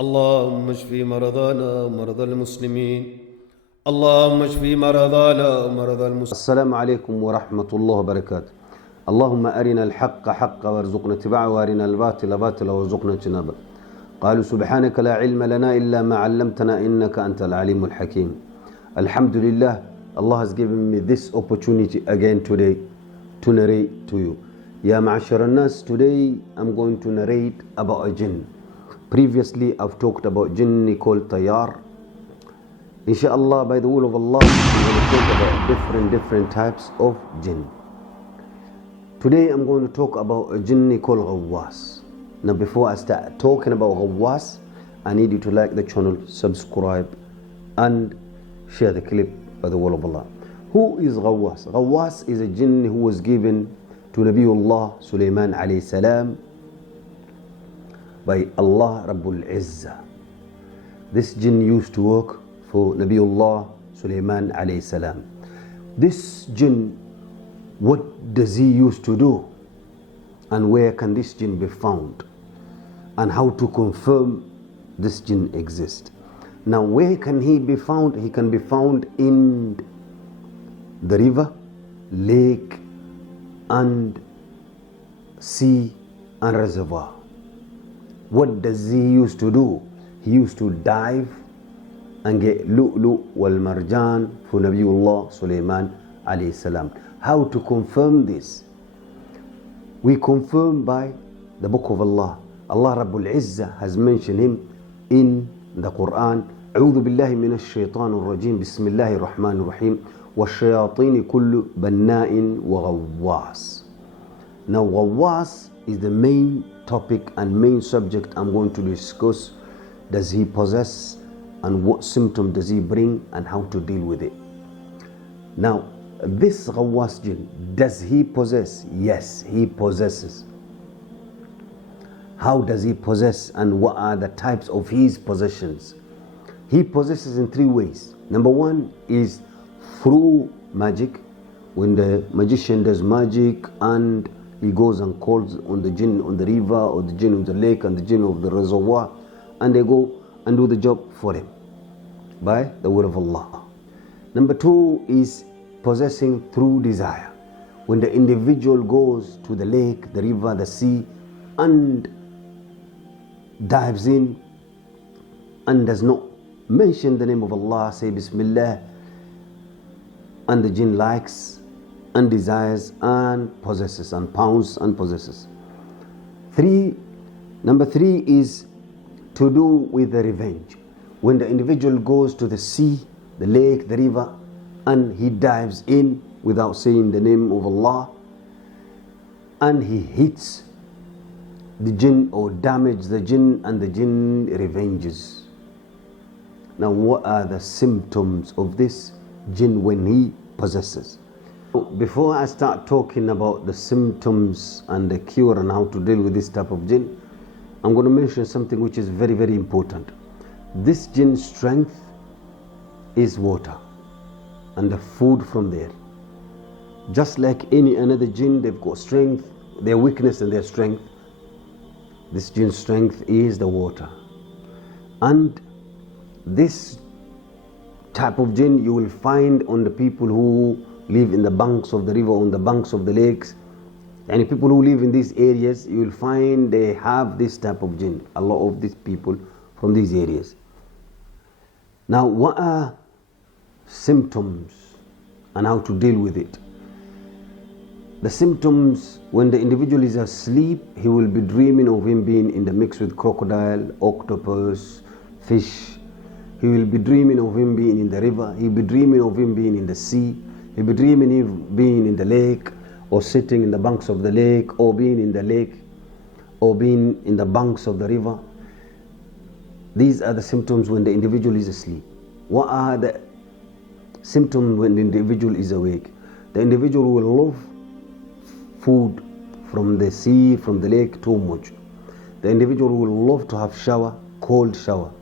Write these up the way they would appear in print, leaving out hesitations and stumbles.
اللهم اشف مرضانا ومرضى المسلمين. اللهم اشف مرضانا ومرضى المسلمين. السلام عليكم ورحمة الله وبركاته. اللهم أرنا الحق حقا وارزقنا اتباعه وأرنا الباطل باطلا وارزقنا اجتنابه. قالوا سبحانك لا علم لنا إلا ما علمتنا إنك أنت العليم الحكيم. Alhamdulillah, Allah has given me this opportunity again today to narrate to you. Ya ma'ashara nas, today I'm going to narrate about a jinn. Previously I've talked about jinn called Tayyar. Inshallah, by the will of Allah, we're going to talk about different types of jinn. Today I'm going to talk about a jinn called Ghawwas. Now before I start talking about Ghawwas, I need you to like the channel, subscribe and share the clip by the will of Allah. Who is Ghawwas? Ghawwas is a jinn who was given to Nabiullah Sulaiman alayhi salam by Allah Rabbul Izzah. This jinn used to work for Nabiullah Sulaiman alayhi salam. This jinn, what does he used to do? And where can this jinn be found? And how to confirm this jinn exists? Now where can he be found? He can be found in the river, lake and sea and reservoir. What does he used to do? He used to dive and get lu'lu wal marjan for Nabiullah Sulaiman alayhi salam. How to confirm this? We confirm by the book of Allah. Allah Rabbul Izzah has mentioned him in the Quran. أعوذ بالله من الشيطان الرجيم بسم الله الرحمن الرحيم والشياطين كل بناء وغواص. Now Ghawwas is the main topic and main subject I'm going to discuss. Does he possess and what symptom does he bring and how to deal with it? Now this Ghawwas jinn, does he possess? Yes, he possesses. How does he possess and what are the types of his possessions? He possesses in three ways. Number one is through magic. When the magician does magic and he goes and calls on the jinn on the river or the jinn on the lake and the jinn of the reservoir, and they go and do the job for him by the word of Allah. Number two is possessing through desire. When the individual goes to the lake, the river, the sea and dives in and does not mention the name of Allah, say Bismillah, and the jinn likes and desires and possesses and pounds and possesses. Number three is to do with the revenge. When the individual goes to the sea, the lake, the river, and he dives in without saying the name of Allah, and he hits the jinn or damage the jinn, and the jinn revenges. Now what are the symptoms of this jinn when he possesses? Before I start talking about the symptoms and the cure and how to deal with this type of jinn, I'm going to mention something which is very, very important. This jinn's strength is water and the food from there. Just like any another jinn, they've got strength, their weakness and their strength. This jinn's strength is the water. And this type of jinn you will find on the people who live in the banks of the river, on the banks of the lakes, and people who live in these areas, you will find they have this type of jinn, a lot of these people from these areas. Now what are symptoms and how to deal with it? The symptoms: when the individual is asleep, he will be dreaming of him being in the mix with crocodile, octopus, fish. He will be dreaming of him being in the river. He'll be dreaming of him being in the sea. He'll be dreaming of him being in the lake, or sitting in the banks of the lake, or being in the lake, or being in the banks of the river. These are the symptoms when the individual is asleep. What are the symptoms when the individual is awake? The individual will love food from the sea, from the lake too much. The individual will love to have shower, cold shower,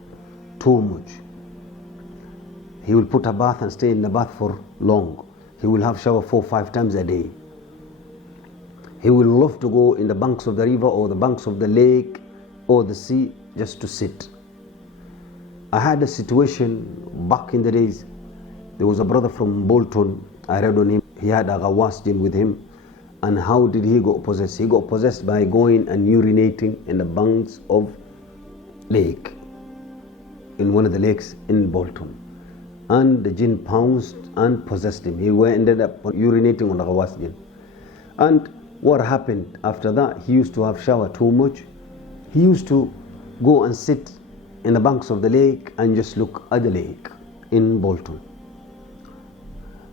too much. He will put a bath and stay in the bath for long. He will have shower 4-5 times a day. He will love to go in the banks of the river or the banks of the lake or the sea just to sit I had a situation back in the days. There was a brother from Bolton, I read on him, he had a Ghawas jinn with him. And how did he get possessed? He got possessed by going and urinating in the banks of lake, in one of the lakes in Bolton. And the jinn pounced and possessed him. He ended up urinating on the Ghawas jinn. And what happened after that? He used to have shower too much. He used to go and sit in the banks of the lake and just look at the lake in Bolton.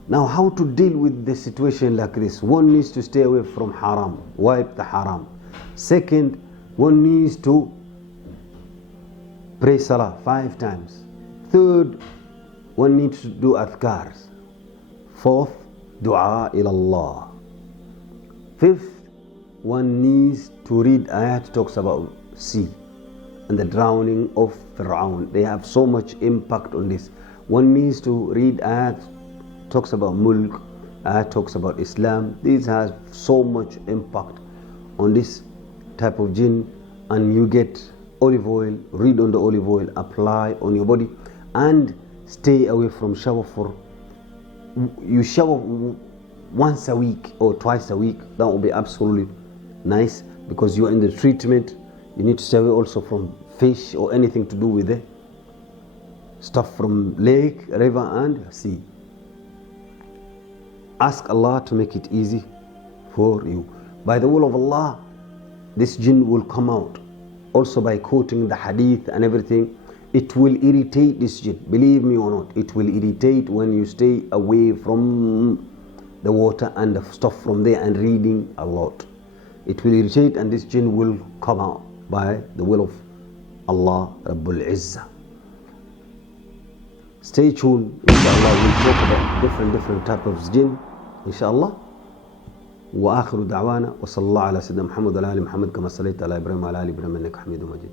Now, how to deal with the situation like this? One needs to stay away from haram, wipe the haram. Second, one needs to pray salah 5 times. Third, one needs to do adkhaar. Fourth, du'a ila Allah. Fifth, one needs to read ayat talks about sea and the drowning of Fir'aun. They have so much impact on this. One needs to read ayat talks about mulk, ayat talks about Islam. These have so much impact on this type of jinn. And you get olive oil, read on the olive oil, apply on your body, and stay away from shower you shower once a week or twice a week. That will be absolutely nice, because you're in the treatment. You need to stay away also from fish or anything to do with the stuff from lake, river and sea. Ask Allah to make it easy for you. By the will of Allah, this jinn will come out. Also by quoting the hadith and everything, it will irritate this jinn. Believe me or not, it will irritate when you stay away from the water and the stuff from there and reading a lot. It will irritate, and this jinn will come out by the will of Allah Rabbul Izzah. Stay tuned, inshallah. We'll talk about different type of jinn, inshallah. وآخر دعوانا وصلى الله على سيدنا محمد وعلى آل محمد كما صليت على إبراهيم وعلى آل إبراهيم إنك حميد مجيد.